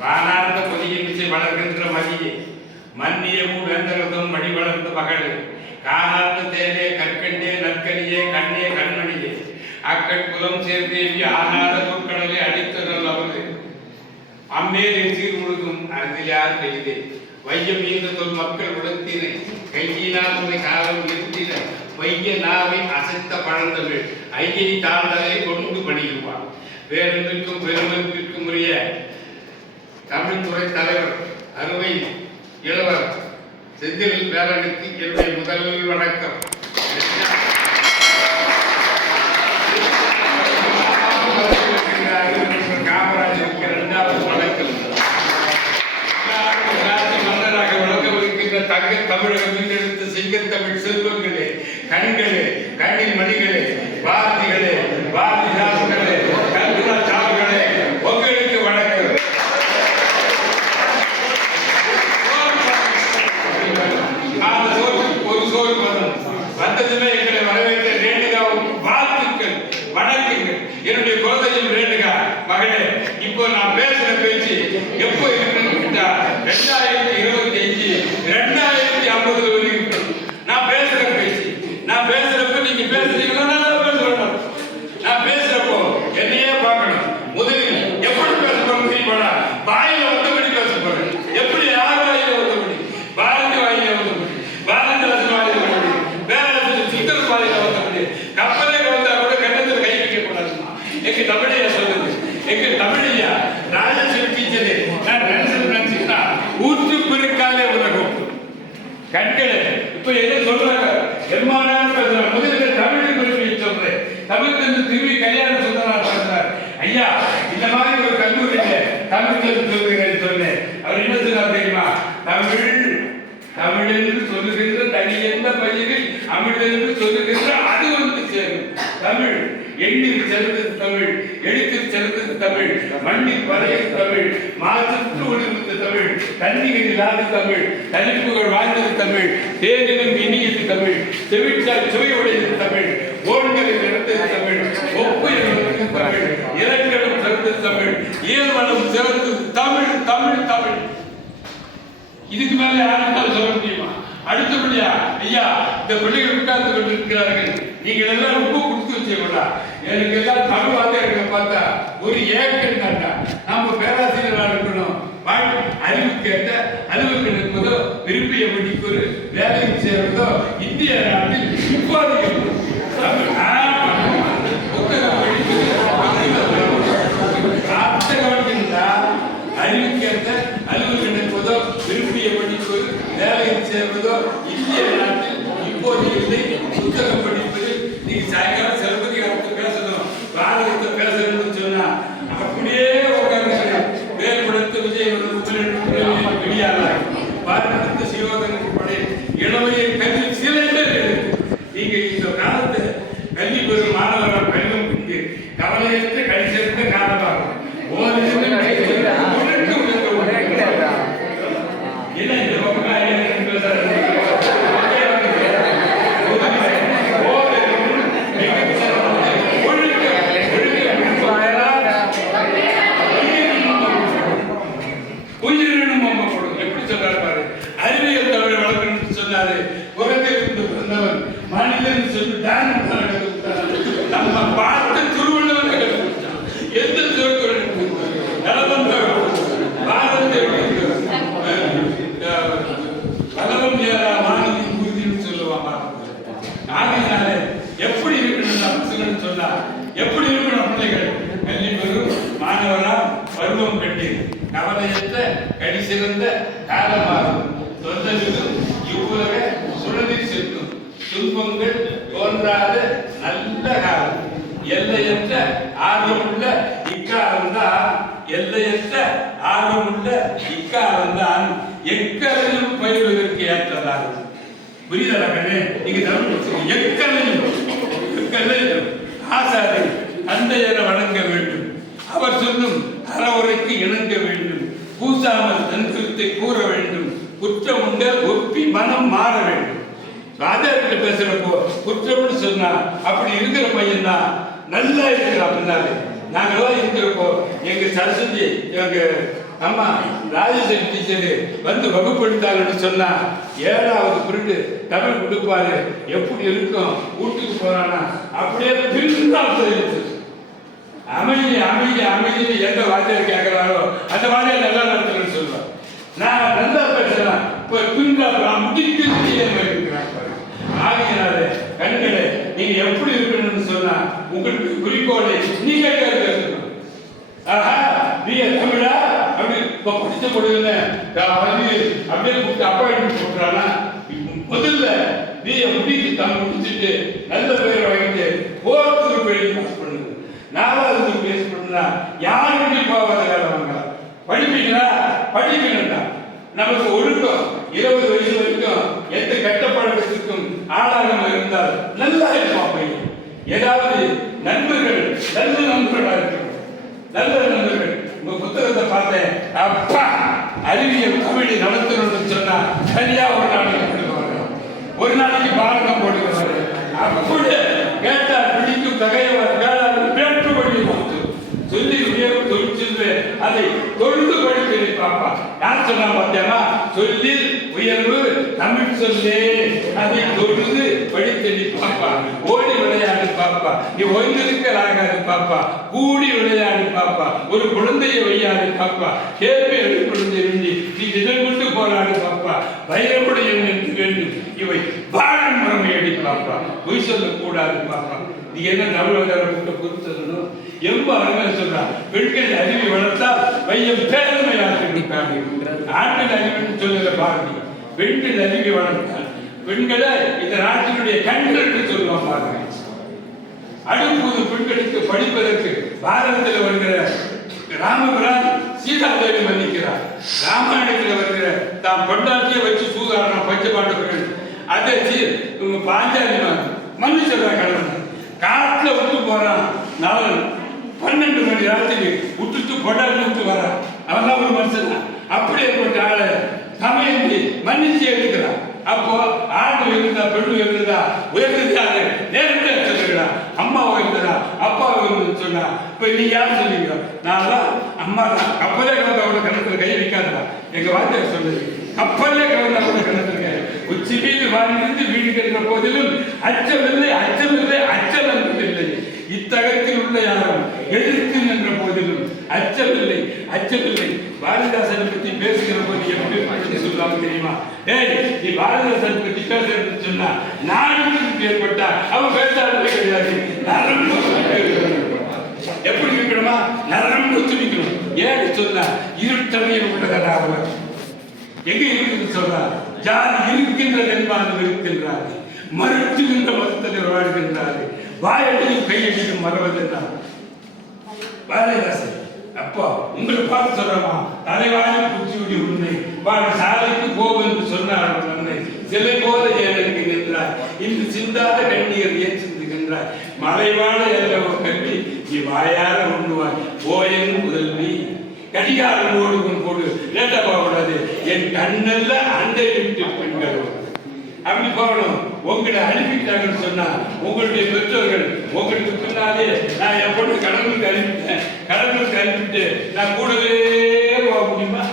வானார்ந்த பொதியின் மிசை வளர்கின்ற மதியே மன்னியமும் வேந்தரதும் மணி வளர்ந்த மகளே காணார்ந்த தேனே கற்கண்டே நற்கனியே கண்ணே கண்மணியே அக்கட்குலம் சேர்ந்தேவி ஆனாத பொற்கடலை அடித்தனல் அவரு அம்மேரின் சீர் முழுதும் அருந்திலார் பெய்தே வையம் மீந்த தொல் மக்கள் உடத்தினை கையினால் முறை காலம் நிறுத்தின வைய நாவை அசைத்த பழந்தமிழ் ஐயை தாழ்ந்தலை கொண்டு பணியுவான் வேறொன்றிற்கும் பெருமதிப்பிற்கும் உரிய தமிழ்துறை தலைவர் அறுவை இளவர் செந்தில் வேலனுக்கு என்னுடைய முதல் வணக்கம். காமராஜருக்கு இரண்டாவது வணக்கம். மன்னராக வழங்கவிருக்கின்ற தங்க தமிழகம் மீண்டெடுத்த சிங்கத்தமிழ் செல்வங்களே, கண்களே, கண்ணின் மணிகளே, பாரதிகளே, பாரதிதாசங்களே, கல்குலா சாவுகளே, உங்களுக்கு வணக்கம். ஒரு சோறு பதம் வந்ததுமே எங்களை வரவேற்ற ரேணுகாவுக்கு வாழ்த்துக்கள், வணக்கங்கள். என்னுடைய குழந்தையும் ரேணுகா மகளே, இப்போ நான் பேசுற பேச்சு எப்போ இருக்குன்னு கேட்டா 2025 2050 வரைக்கும் நான் பேசுற பேச்சு. நான் பேசுறப்ப நீங்க பேசுறீங்களா? நான் பேசுறப்போ என்னையே பார்க்கணும். முதலில் எப்படி பேச போறோம் தெரியுமா? வாயில வந்தபடி பேச போறேன். எப்படி யார் வாயில வந்தபடி? பாரதி வாயில வந்தபடி, பாரதிதாசன் வாயில வந்தபடி, பேராசிரியர் சுந்தர் வாயில வந்தபடி. கப்பலே வந்தா கூட கண்ணத்துல கை வைக்க கூடாதுமா. எங்க தமிழையா சொல்லுது, எங்க தமிழையா ராஜேஸ்வரி டீச்சரே. நான் நினைச்சுட்டா ஊற்று பெருக்காலே உலகம் கண்களே. இப்ப என்ன சொல்றாங்க? எம்மானான்னு பேசுறாங்க. முதலில் தமிழ் பெருமையை சொல்றேன். தமிழ் திரும்பி கல்யாண சுந்தரனார் பேசுறார். ஐயா, இந்த மாதிரி ஒரு கல்லூரியில தமிழ் சொல்லுங்கள் சொன்னேன். அவர் என்ன சொன்னார் தெரியுமா? தமிழ் என்று சொல்லுகின்ற தனி எந்த பயிரில் அமிழ் என்று சொல்லுகின்ற அது வந்து சேரும். தமிழ் எண்ணில் சிறந்தது தமிழ், எழுத்தில் சிறந்தது தமிழ், மண்ணில் பறையது தமிழ், மாசற்று ஒளிர்ந்தது தமிழ், தண்ணிகள் இல்லாத தமிழ், தனிப்புகள் வாழ்ந்தது தமிழ், தேனிலும் இனியது தமிழ், செவிச்சால் சுவையுடையது தமிழ், ஓன்களில் சிறந்தது தமிழ், ஒப்பு சிறந்தது தமிழ், இலக்கணம் சிறந்தது தமிழ், இயல்வனம் சிறந்தது தமிழ். தமிழ் தமிழ் இதுக்கு மேல யாருக்கால் சொல்ல முடியுமா? அடுத்தபடியா ஐயா, இந்த பிள்ளைகள் உட்கார்ந்து கொண்டிருக்கிறார்கள். நீங்கள் எல்லாம் ரொம்ப கொடுத்து வச்சீங்களா? எனக்கு எல்லாம் தமிழ் வார்த்தைகளை பார்த்தா ஒரு ஏக்கன் தாண்டா. நாம பேராசிரியராக இருக்கணும். அறிவுக்கேற்ற அறிவுக்கு நிற்பதோ, விரும்பிய படிக்கு ஒரு வேலைக்கு சேர்வதோ இந்திய நாட்டில் இப்போது அறிவுக்கேற்ற அறிவுக்கு நிற்பதோ, விரும்பிய படிப்பு வேலையில் சேர்வதோ இந்திய நாட்டில் இப்போது இல்லை. புத்தகம் படிப்பது நீங்க சாயங்காலம் செல்வதி அடுத்து பேசணும், பாரதத்தை பேசணும்னு சொன்னா அப்படியே உட்கார்ந்து வேறுபடுத்த விஜய் வெளியாக பாரதத்து சிவோதனுக்கு படை இளமையை கல்வி சிலை நீங்க இந்த காலத்தை கல்வி பெறும் மாணவர்கள் கல்வம் கொண்டு கவலையற்ற கல்வி சேர்ந்த காலமாகும். அறிவியல் தமிழ் வளர்க்கணும்னு சொன்னாரு. உலகில் இருந்து பிறந்தவன் மனிதன் சொல்லி தானம் நம்ம பார்த்து திருவள்ளுவர் கற்றுக்கிட்டான். எந்த திருக்குறள் சொல்லுவாங்க. ஆகையினாலே எப்படி இருக்கணும் சொன்னா எப்படி இருக்கணும்? பிள்ளைகள் கல்வி பெறும் மாணவரா பருவம் பெற்று கவலையற்ற கடி சிறந்த காலமாகும். தொந்தரிலும் இவ்வுலக சுழதி செல்லும் துன்பங்கள் தோன்றாத நல்ல காலம். எல்லையற்ற ஆர்வமுள்ள இக்காலம்தான், எல்லையற்ற ஆர்வமுள்ள இக்காலம்தான் எக்கலையும் பயிர்வதற்கு ஏற்றதாகும். புரியுதா கண்ணே? நீங்க தமிழ் எக்கலையும் ஆசாரை தந்தையர வணங்க வேண்டும். அவர் சொல்லும் அறவுரைக்கு இணங்க வேண்டும். பூசாமல் தந்திரத்தை கூற வேண்டும். குற்றம் உண்ட ஒப்பி மனம் மாற வேண்டும். ராஜாக்கிட்ட பேசுறப்போ குற்றம்னு சொன்னா அப்படி இருக்கிற பையன் தான் நல்லா இருக்கிறான். நாங்களாம் இருக்கிறப்போ எங்க சரஸ்வதி எங்க அம்மா ராஜசேகர் டீச்சரு வந்து வகுப்படுத்தாங்கன்னு சொன்னா 7வது பிரிண்டு தமிழ் கொடுப்பாரு. எப்படி இருக்கும்? வீட்டுக்கு போறானா அப்படியே பிரிண்டா அமைதி அமைதி அமைதி எந்த வார்த்தையை கேட்கிறாரோ அந்த வார்த்தையை நல்லா நடத்துறேன்னு சொல்லுவார். நான் நல்லா பேசலாம். இப்போ பிரிண்டா முடித்து இருக்கிறாங்க. ஆகியனால கண்களே நீங்க எப்படி இருக்கணும்னு சொன்னா உங்களுக்கு குறிக்கோளை நீங்க பேசணும். ஆஹா நீ தமிழா அப்படி படிச்ச முடியல அப்படியே கூப்பிட்டு அப்பாயின்மெண்ட் போட்டுறானா முதல்ல நீ முடிக்கு தமிழ் முடிச்சுட்டு நல்ல பேர் வாங்கிட்டு 4th குரூப் எழுதி பாஸ் பண்ணுங்க. 4வது குரூப் பேஸ் பண்ணுனா யாருக்கு போகாத வேலை வாங்க படிப்பீங்களா? படிக்கணும்டா. நமக்கு ஒழுக்கம் 20 வயசு வரைக்கும் எந்த கெட்ட பழக்கத்திற்கும் ஆளாகாம இருந்தால் நல்லா இருப்பான் பையன். ஏதாவது நண்பர்கள் நல்ல நண்பர்களா இருக்கணும். நல்ல நண்பர்கள். உங்க புத்தகத்தை பார்த்தேன். அப்பா அறிவியல் தமிழை நடத்தணும்னு சொன்னா சரியா ஒரு நாளைக்கு போடுவாங்க. ஒரு நாளைக்கு பாரதம் போடுவாரு. அப்படியே கேட்டால் பிடிக்கும் தகையவர் கேட்டால் பேற்று வழி சொல்லி உயர்வு தொழிற்சில்வே அதை தொழுது படிப்பதை பாப்பா. யார் சொன்னா பார்த்தேன்னா சொல்லில் உயர்வு தமிழ் சொல்லே அதை தொழுது படித்தடி பாப்பா. ஓடி விளையாடு பாப்பா. நீ ஓய்ந்திருக்கலாகாது பாப்பா. கூடி விளையாடு பாப்பா. ஒரு குழந்தையை வையாது பாப்பா. கேள்வி குழந்தை வேண்டி நீ தினம் கொண்டு போராடு பாப்பா. வைரமுடைய என்று வேண்டும். இவை வாழும் முறைமையடி பாப்பா. பொய் சொல்லக்கூடாது பாப்பா. நீ என்ன தமிழக பொறுத்தணும் எவ்வளவு அருமையா சொல்றா. பெண்கள் அறிவை வளர்த்தால் வையம் பேருமையாக ஆண்கள் அறிவுன்னு சொல்லுற பாரதி. பெண்கள் அறிவை வளர்த்தால் பெண்களை இந்த நாட்டினுடைய கண்கள் என்று சொல்லுவாங்க பாருங்க. அடுப்பூது பெண்களுக்கு படிப்பதற்கு பாரதத்தில் வருகிற ராமபிரான் சீதாதேவி மன்னிக்கிறார். ராமாயணத்தில் வருகிற தாம் பொண்டாட்டியை வச்சு சூதாரணம் பஞ்சபாண்டவர்கள் அதை பாஞ்சாலி மன்னிச்சதா கடவுள் காட்டுல விட்டு போறான். 12 மணி ராத்திரி விட்டுட்டு பொண்டாட்டி விட்டு வரான். அவன் தான் ஒரு மனுஷன். அப்படியேப்பட்ட ஆளை சமயந்தி மன்னிச்சு எடுக்கிறான். அப்போ ஆண்டு இருந்தா பெண்ணு இருந்தா உயர்ந்தது யாரு? நேரடியா சொல்லுகிறா. அம்மா உயர்ந்ததா அப்பா உயர்ந்தது சொன்னா. இப்ப நீ யார் சொல்லுங்க? நான் தான் அம்மா தான். அப்பதே கலந்து அவரோட கணத்துல கை வைக்காதா. எங்க வார்த்தை சொல்லுது. அப்பதே கலந்து அவரோட கணத்துல கை உச்சி மீது வாழ்ந்து வீடு கெடுக்கிற போதிலும் அச்சமில்லை அச்சமில்லை அச்சம் என்பதில்லை. இத்தகத்தில் உள்ள யாரும் எதிர்த்து நின்ற போதிலும் அச்சமில்லை அச்சமில்லை. பாரதிதாசனை பத்தி பேசுகிற போது எப்படி சொல்லாம தெரியுமா? ஏய் நீ பாரதிதாசனை பத்தி பேசுறதுன்னு சொன்னா நாடுகளுக்கு ஏற்பட்டா அவன் பேசாதே கிடையாது. நரம்பு எப்படி இருக்கணுமா? நரம்பு துணிக்கணும். ஏன்னு சொன்னா இருட்டமையில் உள்ளதா அவர் எங்க இருக்குது சொல்றா. ஜாதி இருக்கின்றது என்பார்கள் இருக்கின்றார்கள். மறுத்துகின்ற மதத்தில் வாழ்கின்றார்கள். வாயடியும் கையடியும் மறவதென்றார் பாரதிதாசன். அப்போ உங்களை பார்த்து சொல்றமா தலைவாழி பூச்சியுடைய உண்மை வாழ சாலைக்கு போகும் என்று சொன்னார். நன்மை சிலை போல ஏழைக்கு நின்றார். இன்று சிந்தாத கண்ணீர் ஏன் சிந்துகின்றார். மலைவாழ எல்லவோ கல்வி நீ வாயார உண்ணுவாய் ஓயன் முதல்வி கடிகாரம் ஓடுகும் போடு லேட்டா போகக்கூடாது. என் கண்ணல்ல அண்டை விட்டு பெண்கள் அப்படி போகணும். உங்களை அனுப்பிட்டாங்கன்னு சொன்னா உங்களுடைய பெற்றோர்கள் உங்களுக்கு பின்னாலே நான் என் பொண்ணு கடவுளுக்கு அனுப்பிட்டேன். கடவுளுக்கு அனுப்பிட்டு நான் கூடவே போக முடியுமா?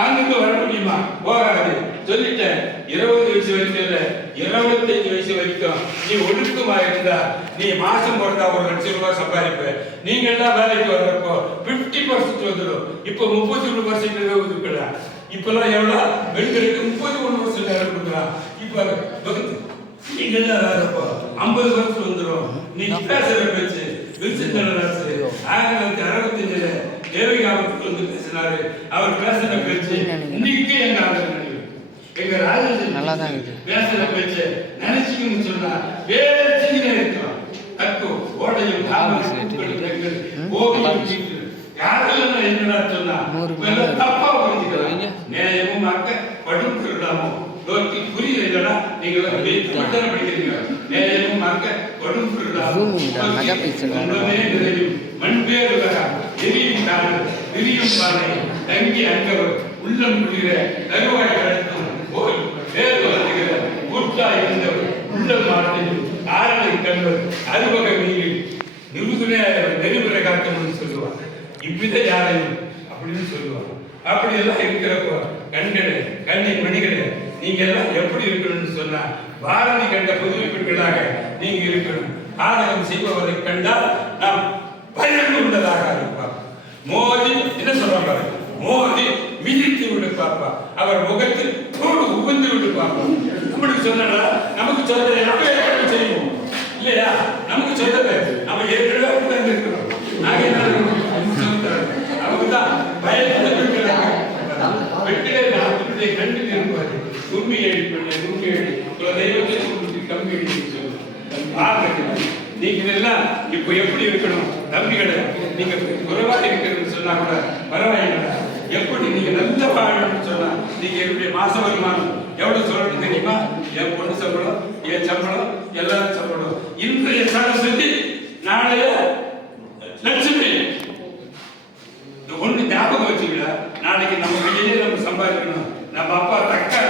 அங்கிருந்து வர முடியுமா? போகாது. சொல்லிட்டேன். 20 வயசு வரைக்கும் இல்ல 25 வயசு வரைக்கும் நீ ஒழுக்கமா இருந்தா நீ மாசம் போறதா 1 லட்சம் ரூபாய் சம்பாதிப்ப. நீங்க எல்லாம் வேலைக்கு வர்றப்போ 50% வந்துடும். இப்ப 33% ஒதுக்கலாம். இப்பெல்லாம் எவ்வளவு பெண்களுக்கு 33% நேரம் கொடுக்குறான். இப்ப நீங்க எல்லாம் வேறப்போ 50% வந்துடும். நீ பேசுற பேச்சு விருச்சந்திரராசு 1965 தேவிகாவுக்கு வந்து பேசினாரு. அவர் பேசுற பேச்சு இன்னைக்கு எங்க எங்க ராஜேந்திரன் பேசுற பேச்சு நினைச்சுக்கணும்னு சொன்னா பேச்சுக்கிட்டே இருக்கலாம். தக்கு ஓடையும் யாரெல்லாம் என்னடா சொன்னா தப்பா புரிஞ்சுக்கலாம். நேயமும் அக்க படும் திருடாமோ புரியலடா. நீங்க படிக்கிறீங்க. நேயமும் அக்க படும் திருடாமோ மண்பேறு வரா எரியும் காடு விரியும் பானை தங்கி அங்கவர் உள்ளம் குளிர தருவாய் கடத்தும் போல் வேறு வளர்த்துகிற கூட்டாய் இருந்தவர் உள்ளம் மாற்றியும் ஆரலை கண்வர் அறுவக நீரில் நிறுதுணையாளர் நெறிமுறை காக்கணும்னு சொல்லுவாங்க. இவ்வித யாரையும் அப்படின்னு சொல்லுவாங்க. அப்படி எல்லாம் இருக்கிறப்போ கண்களே, கண்ணின் மணிகளே, நீங்க எல்லாம் எப்படி இருக்கணும்னு சொன்னா பாரதி கண்ட புதுப்பிற்களாக நீங்க இருக்கணும். ஆதகம் செய்பவரை கண்டால் நாம் பயன் உள்ளதாக இருப்பார். மோதி என்ன சொல்றாங்க, மோதி மிதித்து விடு பாப்பா, அவர் முகத்தில் தோடு உபந்து விடு பாப்பா. நம்மளுக்கு சொன்னா நமக்கு சொல்றதை நம்ம ஏற்கனவே செய்வோம் இல்லையா? நமக்கு சொல்றதை நம்ம ஏற்கனவே உட்கார்ந்து இருக்கிறோம். அவங்கதான் பயத்துல வெற்றிலே நாட்டுடைய கண்டில் இருப்பாரு. உண்மை ஏழி பண்ண உண்மை ஏழி தெய்வத்தை கம்மி நீங்க எல்லாம் இப்ப எப்படி இருக்கணும் தம்பிகளை, நீங்க குறைவாக இருக்கிறதுன்னு சொன்னா கூட பரவாயில்லை. எப்படி நீங்க நல்ல வாழணும்னு சொன்னா நீங்க என்னுடைய மாச வருமானம் எவ்வளவு சொல்லணும் தெரியுமா? என் பொண்ணு சம்பளம், என் சம்பளம், எல்லாரும் சம்பளம். இன்றைய சரஸ்வதி நாளைய லட்சுமி. ஒண்ணு ஞாபகம் வச்சுக்கல, நாளைக்கு நம்ம கையிலே நம்ம சம்பாதிக்கணும். நம்ம அப்பா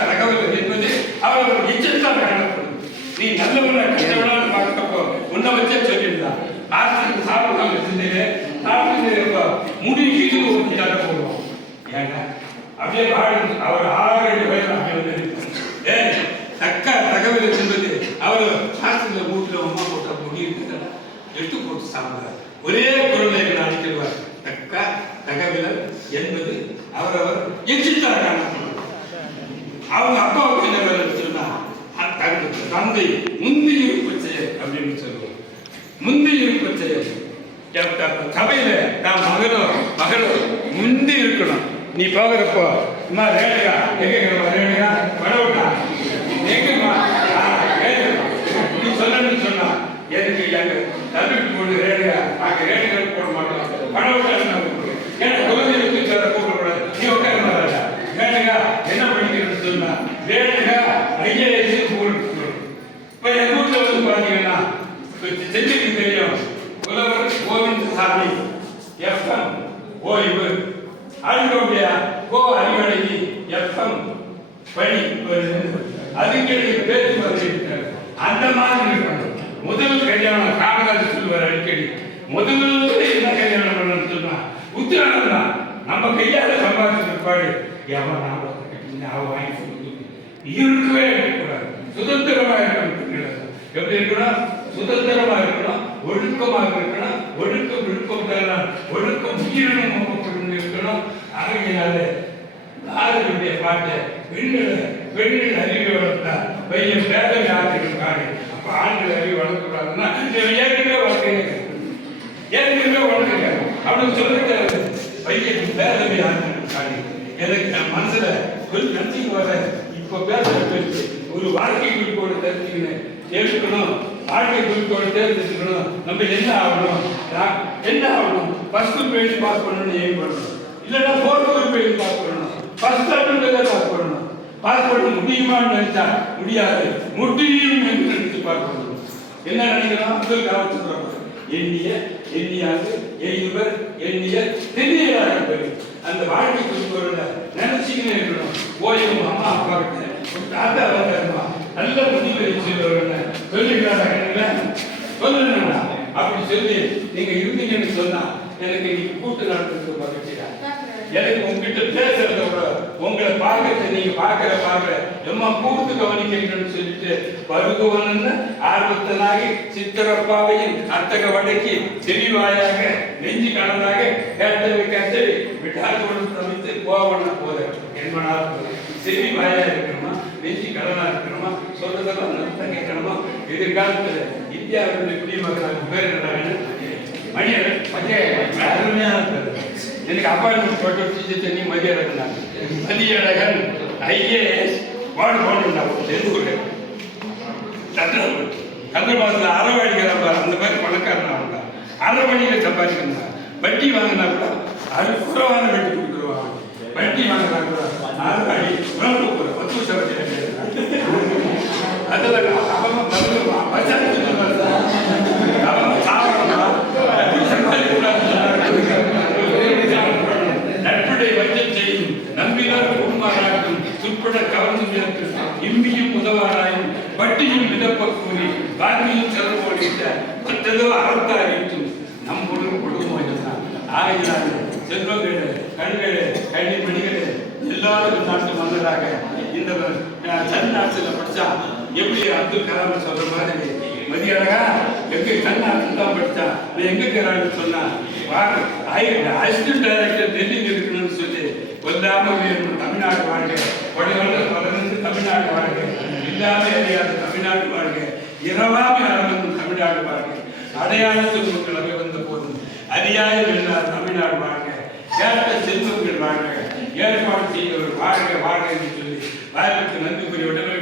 தகவல் என்பது அவர் இச்சத்தான் காணப்படும். நீ நல்லவனா கெட்டவனான்னு பார்க்கப்போ உன்னை வச்சே சொல்லிடலாம். ஆசிரியர் சாப்பிடாம இருந்தீங்க, சாப்பிட்டு முடிக்கு ஒரு தடை போடுவோம். ஏங்க அப்படியே வாழும். அவர் 6-7 வயது அப்படி தகவல் என்பது அவர் சாஸ்திர வீட்டில் அம்மா போட்ட முடி இருக்குது எடுத்து போட்டு சாப்பிடுறார். ஒரே குரலை அழைக்கிறார். தகவல் என்பது அவரவர் எச்சித்தார் காணப்படும். அவங்க அப்பாவுக்கு என்ன வேலை சொன்னா தந்தை முந்தி இருப்பு செயல் அப்படின்னு சொல்லுவோம். முந்தி இருப்பு செயல் சபையில நான் மகளோ முந்தி இருக்கணும். நீ போகிறப்போ அம்மா ரேணுகா எங்க ரேணுகா வடவிட்டா எங்கம்மா நீ சொல்லணும்னு சொன்னா எனக்கு எங்க தள்ளிட்டு போடு ரேணுகா நாங்கள் ரேணுகா போட மாட்டோம். வடவிட்டா ஏன்னா குழந்தைகளுக்கு கூப்பிடக்கூடாது. நீ உட்கார ரேணுகா என்ன பண்ணிக்கிறேன்னு சொன்னா ரேணுகா ஐஏஎஸ் இப்ப என் வீட்டுல வந்து பாத்தீங்கன்னா செஞ்சுக்கு தெரியும். புலவர் கோவிந்தசாமி எஃப்எம் ஓய்வு அழுகோடைய கோ அறிவழகி எஃப்எம் பணி அதுக்கு பேச்சு பதிலிருக்காரு. அந்த மாதிரி இருக்கணும். முதல் கல்யாணம் காமராஜர் சொல்லுவார் அடிக்கடி, முதல்ல என்ன கல்யாணம் பண்ணணும்னு சொன்னா உத்திராணம் தான். நம்ம கையால சம்பாதிச்சிருப்பாரு எவன் அவன் வாங்கி இருக்கவே இருக்கக்கூடாது. சுதந்திரமா இருக்கணும். எப்படி இருக்கணும்? சுதந்திரமா இருக்கணும், ஒழுக்கமாக இருக்கணும். ஒழுக்கம் விழுக்கம் தரலாம், ஒழுக்கம் உயிரினம் இருக்கணும். ஆகையினால ஆறுடைய பாட்டை பெண்கள் அறிவை வளர்த்தா பையன் பேதவை ஆற்றிடும் காடு. அப்ப ஆண்கள் அறிவை வளர்க்கக்கூடாதுன்னா ஏற்கனவே வளர்க்குங்க அப்படின்னு சொல்லிட்டு பையன் பேதவை ஆற்றிடும் காடு. எனக்கு மனசுல ஒரு நன்றிக்கு வர இப்ப பேசுற பேச்சு ஒரு வாழ்க்கை குறிப்போடு தெரிஞ்சுக்கணும், எடுக்கணும். வாழ்க்கை குறிப்போடு தேர்ந்தெடுக்கணும். நம்ம என்ன ஆகணும்? ஃபர்ஸ்ட் பேஜ் பாஸ் பண்ணணும்னு எய்ம் பண்ணணும். இல்லைன்னா 4th பேஜ் பாஸ் பண்ணணும். ஃபர்ஸ்ட் அட்டெம்ப்ட்ல பாஸ் பண்ணணும். பாஸ் பண்ண முடியுமான்னு நினைச்சா முடியாது, முடியும் என்று நினைச்சு பார்க்கணும். என்ன நினைக்கிறோம்? அப்துல் கலாம் சொல்றாங்க, எண்ணியாது எய்துவர் எண்ணிய தெரியலாக. அந்த வாழ்க்கை குறிப்போட நினைச்சுக்கினே இருக்கணும். ஓய்வு அம்மா அப்பா கிட்ட தாத்தா வந்தாருமா நல்ல முடிவு சொல்லிக்கிறாங்க சொல்லுங்க. அப்படி சொல்லி நீங்க இருந்தீங்கன்னு சொன்னா எனக்கு இன்னைக்கு கூட்டு நடத்துறது மகிழ்ச்சியா. எனக்கு உங்ககிட்ட பேசுறத விட உங்களை பார்க்கறது, நீங்க பார்க்கிற எம்மா கூட்டு கவனிக்கிறீங்கன்னு சொல்லிட்டு பருகுவன்னு ஆர்வத்தனாகி சித்திரப்பாவையும் அத்தக வடக்கி செவிவாயாக நெஞ்சு கலந்தாக கேட்டவை விட்டாத்தோடு தவிர்த்து போவண்ண போத என்பனால் செவி வாயா இருக்கணுமா, நெஞ்சு கடனா இருக்கணுமா, சொல்றதெல்லாம் நல்லா கேட்கணுமா. எதிர்காலத்துல இந்தியாவுடைய குடிமகனாக பேர் என்ன அருமையான எனக்கு அப்பாயின்மெண்ட் போட்டு தண்ணி மதியழகன் ஐஏஎஸ் வார்டு போட்டு கந்தபாசத்தில் அறவழிக்கிற அந்த மாதிரி பணக்காரன் அவங்க அறவழியில சம்பாதிக்கணும். வட்டி வாங்கினா கூட அது குறைவான வட்டி கொடுத்துருவாங்க. வட்டி வாங்கினா கூட அறவழி 10 வருஷம் அதெல்லாம் நட்புடைய வஞ்சம் செய்யும் நம்பினார் குடும்பமாகும் துற்பட கவர்ந்து இம்மியும் உதவாராயும் வட்டியும் மிதப்ப கூறி வாங்கியும் செலவோடித்த மற்றதோ அறத்தாரிட்டும் நம்முடன் குடும்பம் ஆகையினால் செல்வங்களே கண்களே கல்வி படிக்கிறது எல்லாருக்கும் நாட்டு மன்னராக இந்த சன் ஆட்சியில் படித்தா எப்படி அப்துல் கலாம் சொல்ற மாதிரி மதியழகா எங்க சன் ஆட்சி தான் படித்தா எங்க இருக்கிறான்னு சொன்னா அசிஸ்டன்ட் டைரக்டர் டெல்லியில் இருக்கணும்னு சொல்லி கொல்லாம தமிழ்நாடு வாழ்க தொடர்ந்து தமிழ்நாடு வாழ்க இல்லாம அறியாத தமிழ்நாடு வாழ்க இரவாமி அரங்கும் தமிழ்நாடு வாழ்க அடையாளத்தில் மக்கள் வந்த போதும் அறியாத வென்றார் தமிழ்நாடு வாழ்க கேட்ட செல்வங்கள் வாழ்க ஏற்பாடு செய்தவர் வாழ்க வாழ்க என்று சொல்லி வாய்ப்புக்கு நன்றி கூறி விட